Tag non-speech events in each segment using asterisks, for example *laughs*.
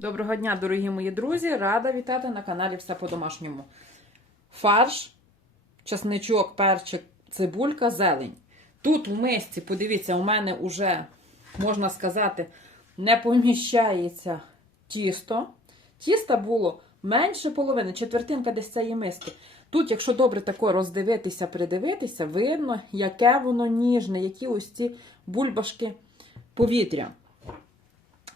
Доброго дня, дорогі мої друзі! Рада вітати на каналі Все по-домашньому. Фарш, часничок, перчик, цибулька, зелень. Тут в мисці, подивіться, у мене вже, можна сказати, не поміщається тісто. Тіста було менше половини, четвертинка десь цієї миски. Тут, якщо добре тако роздивитися, придивитися, видно, яке воно ніжне, які ось ці бульбашки повітря.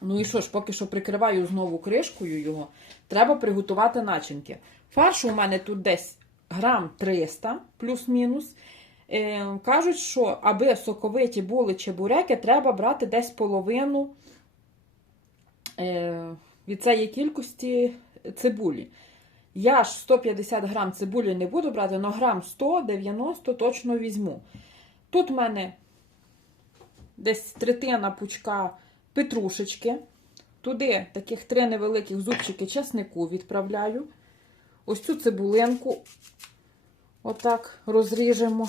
Ну і що ж, поки що прикриваю знову кришкою його, треба приготувати начинки. Фаршу у мене тут десь грам 300 плюс-мінус. Е, кажуть, що аби соковиті були чебуреки, треба брати десь половину е, від цієї кількості цибулі. Я ж 150 грам цибулі не буду брати, але грам 190 точно візьму. Тут в мене десь третина пучка петрушечки. Туди таких три невеликих зубчики часнику відправляю. Ось цю цибулинку отак розріжемо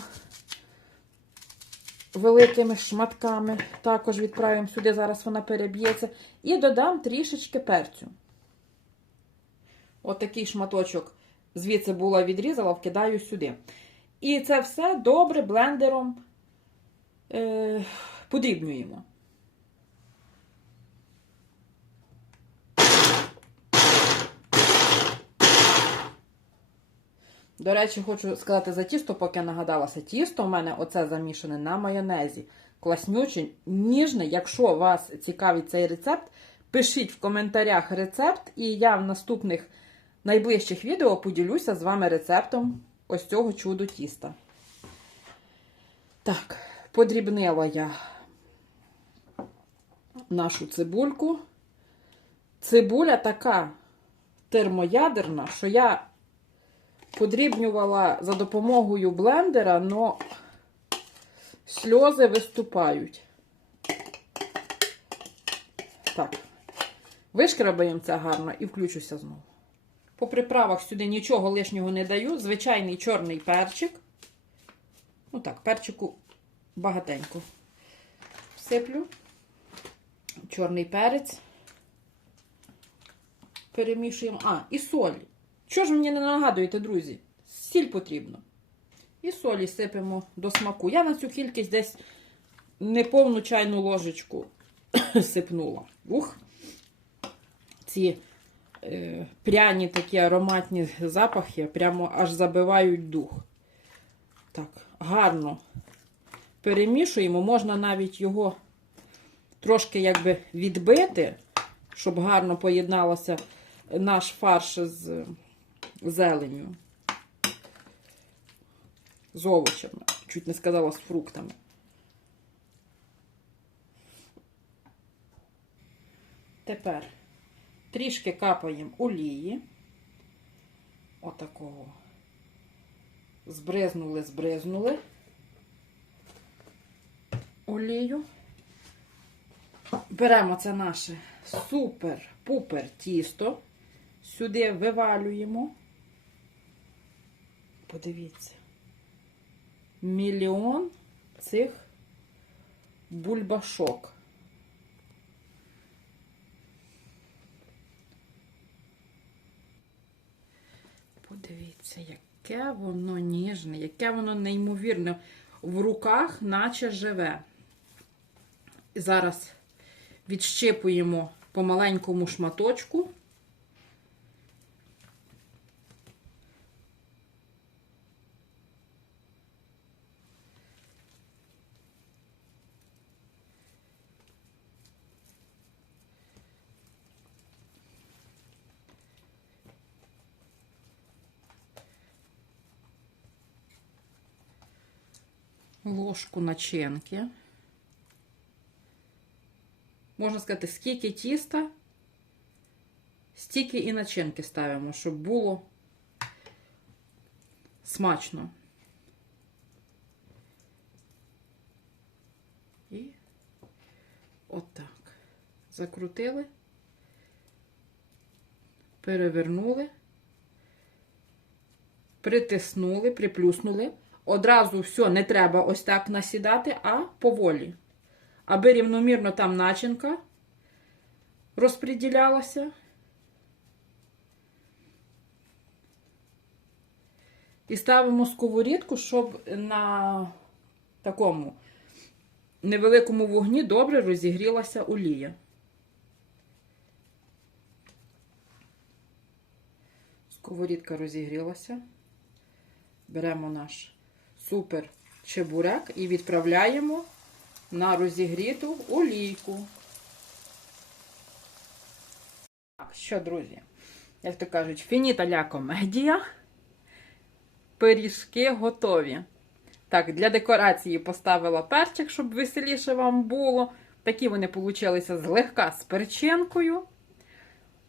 великими шматками. Також відправимо сюди, зараз вона переб'ється. І додам трішечки перцю. Отакий шматочок звідси була відрізала, вкидаю сюди. І це все добре блендером е, подрібнюємо. До речі, хочу сказати за тісто, поки я нагадалася. Тісто у мене оце замішане на майонезі. Класнюче, ніжне. Якщо вас цікавить цей рецепт, пишіть в коментарях рецепт, і я в наступних найближчих відео поділюся з вами рецептом ось цього чуду тіста. Так, подрібнила я нашу цибульку. Цибуля така термоядерна, що я подрібнювала за допомогою блендера, но сльози виступають. Так, вишкрабаємо це гарно і включуся знову. По приправах сюди нічого лишнього не даю. Звичайний чорний перчик. Ну так, перчику багатенько. Всиплю. Чорний перець. Перемішуємо. А, і солі. Що ж мені не нагадуєте, друзі? Сіль потрібно. І солі сипемо до смаку. Я на цю кількість десь неповну чайну ложечку *coughs* сипнула. Ух! Ці е, пряні такі ароматні запахи прямо аж забивають дух. Так, гарно перемішуємо. Можна навіть його трошки якби відбити, щоб гарно поєдналося наш фарш з зеленю. З овочами. Чуть не сказала з фруктами. Тепер трішки капаємо олії. Отакого. Збризнули, збризнули олію. Беремо це наше супер-пупер тісто. Сюди вивалюємо. Подивіться. Мільйон цих бульбашок. Подивіться, яке воно ніжне, яке воно неймовірне. В руках, наче живе. Зараз відщипуємо по маленькому шматочку. Ложку начинки. Можна сказати, скільки тіста, стільки і начинки ставимо, щоб було смачно. І отак. Закрутили, перевернули, притиснули, приплюснули. Одразу все не треба ось так насідати, а поволі. Аби рівномірно там начинка розподілялася. І ставимо сковорідку, щоб на такому невеликому вогні добре розігрілася олія. Сковорідка розігрілася. Беремо наш супер чебурек і відправляємо на розігріту олійку. Так, що, друзі, як то кажуть, фініта ля комедія. Пиріжки готові. Так, для декорації поставила перчик, щоб веселіше вам було. Такі вони получилися злегка з перчинкою.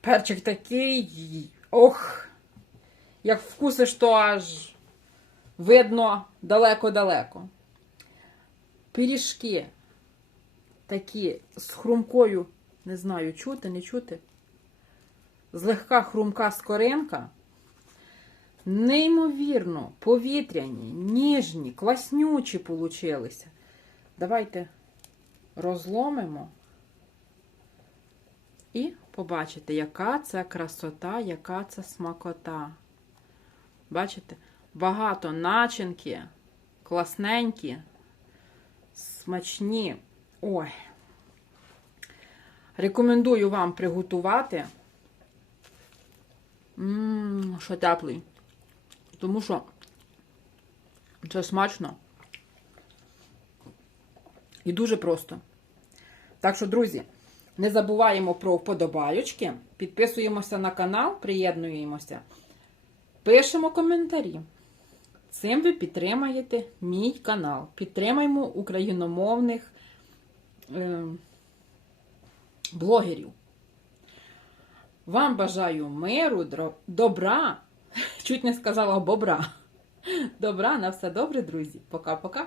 Перчик такий. Ох! Як вкусиш, то аж видно далеко-далеко. Пиріжки такі з хрумкою, не знаю, чути, не чути. Злегка хрумка скоринка. Неймовірно, повітряні, ніжні, класнючі получилися. Давайте розломимо і побачите, яка це красота, яка це смакота. Бачите? Багато начинки, класненькі, смачні. Ой. Рекомендую вам приготувати. Ммм, що теплий. Тому що це смачно і дуже просто. Так що, друзі, не забуваємо про вподобайочки, підписуємося на канал, приєднуємося, пишемо коментарі. Цим ви підтримаєте мій канал. Підтримаємо україномовних е, блогерів. Вам бажаю миру, добра. *laughs* Чуть не сказала бобра. Добра, на все добре, друзі. Пока-пока.